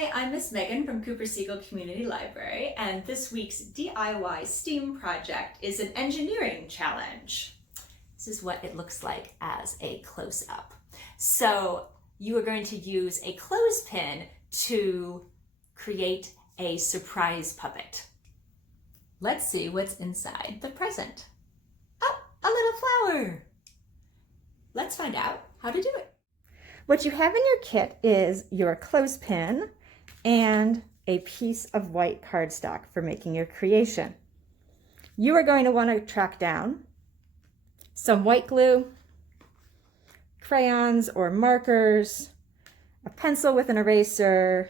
Hi, I'm Miss Megan from Cooper-Siegel Community Library, and this week's DIY STEAM project is an engineering challenge. This is what it looks like as a close-up. So you are going to use a clothespin to create a surprise puppet. Let's see what's inside the present. Oh, a little flower. Let's find out how to do it. What you have in your kit is your clothespin and a piece of white cardstock for making your creation. You are going to want to track down some white glue, crayons or markers, a pencil with an eraser,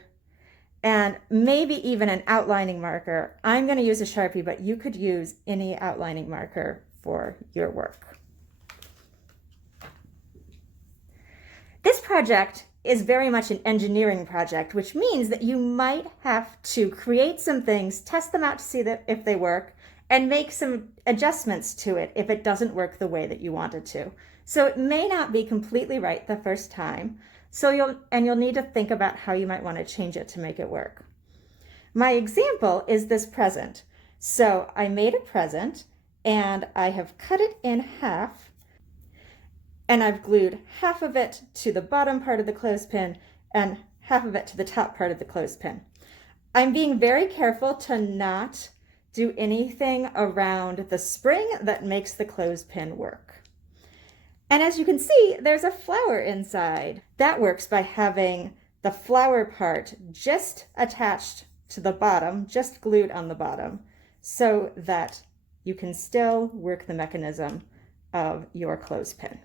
and maybe even an outlining marker. I'm going to use a Sharpie, but you could use any outlining marker for your work. This project is very much an engineering project, which means that you might have to create some things, test them out to see if they work, and make some adjustments to it if it doesn't work the way that you want it to. So it may not be completely right the first time, so you'll need to think about how you might want to change it to make it work. My example is this present. So I made a present and I have cut it in half, and I've glued half of it to the bottom part of the clothespin and half of it to the top part of the clothespin. I'm being very careful to not do anything around the spring that makes the clothespin work. And as you can see, there's a flower inside. That works by having the flower part just attached to the bottom, just glued on the bottom, so that you can still work the mechanism of your clothespin.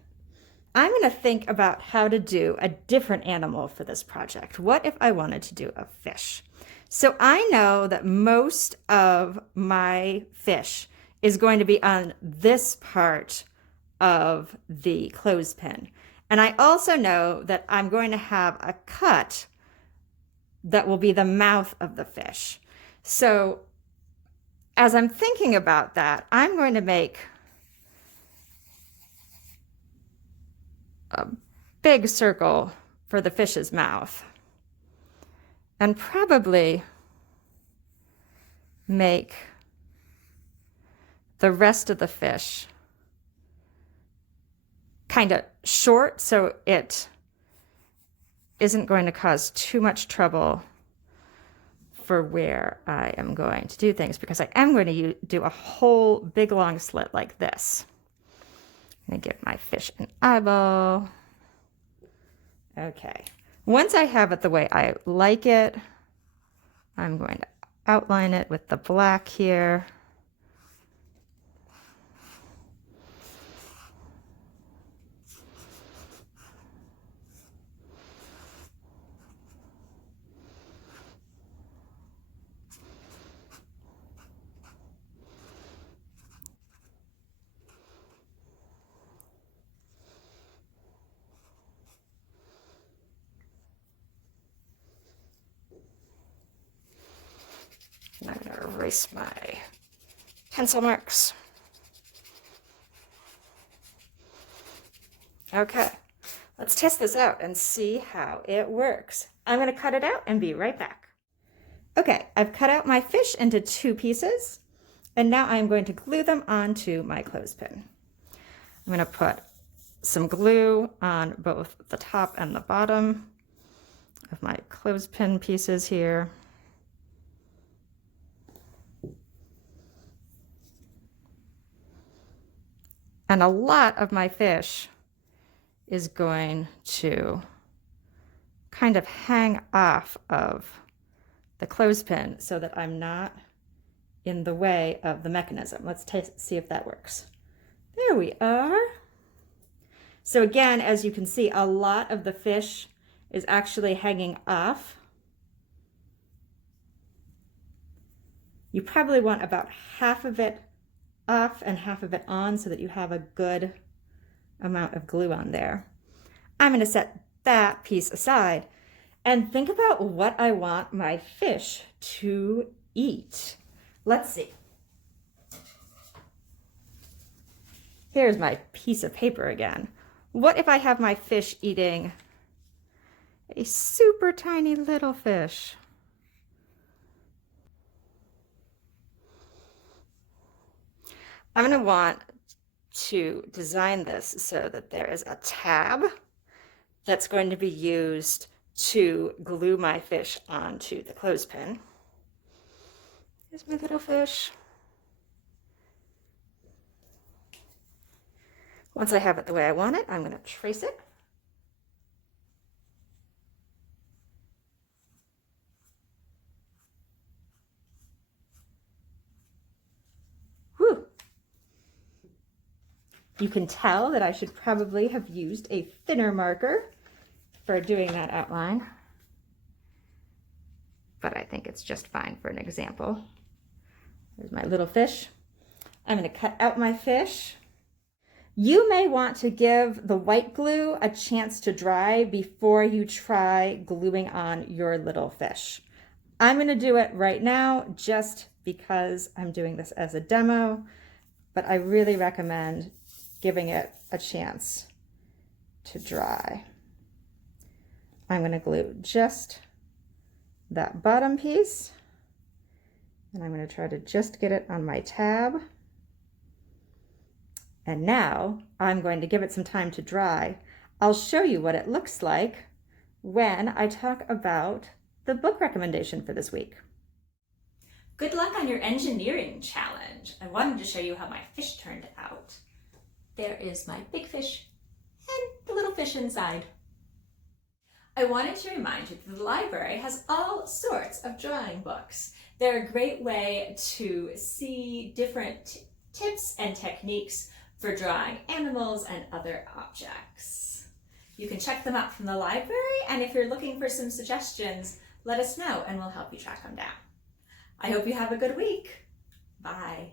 I'm going to think about how to do a different animal for this project. What if I wanted to do a fish? So I know that most of my fish is going to be on this part of the clothespin. And I also know that I'm going to have a cut that will be the mouth of the fish. So as I'm thinking about that, I'm going to make a big circle for the fish's mouth and probably make the rest of the fish kind of short so it isn't going to cause too much trouble for where I am going to do things, because I am going to do a whole big long slit like this. I'm gonna give my fish an eyeball. Okay, once I have it the way I like it, I'm going to outline it with the black here. I'm going to erase my pencil marks. Okay, let's test this out and see how it works. I'm going to cut it out and be right back. Okay, I've cut out my fish into 2 pieces, and now I'm going to glue them onto my clothespin. I'm going to put some glue on both the top and the bottom of my clothespin pieces here. And a lot of my fish is going to kind of hang off of the clothespin so that I'm not in the way of the mechanism. Let's see if that works. There we are. So again, as you can see, a lot of the fish is actually hanging off. You probably want about half of it off and half of it on so that you have a good amount of glue on there. I'm going to set that piece aside and think about what I want my fish to eat. Let's see. Here's my piece of paper again. What if I have my fish eating a super tiny little fish. I'm going to want to design this so that there is a tab that's going to be used to glue my fish onto the clothespin. Here's my little fish. Once I have it the way I want it, I'm going to trace it. Whew. You can tell that I should probably have used a thinner marker for doing that outline, but I think it's just fine for an example. There's my little fish. I'm going to cut out my fish. You may want to give the white glue a chance to dry before you try gluing on your little fish. I'm going to do it right now just because I'm doing this as a demo, but I really recommend giving it a chance to dry. I'm going to glue just that bottom piece, and I'm going to try to just get it on my tab. And now I'm going to give it some time to dry. I'll show you what it looks like when I talk about the book recommendation for this week. Good luck on your engineering challenge. I wanted to show you how my fish turned out. There is my big fish and the little fish inside. I wanted to remind you that the library has all sorts of drawing books. They're a great way to see different tips and techniques for drawing animals and other objects. You can check them out from the library, and if you're looking for some suggestions, let us know and we'll help you track them down. I hope you have a good week. Bye.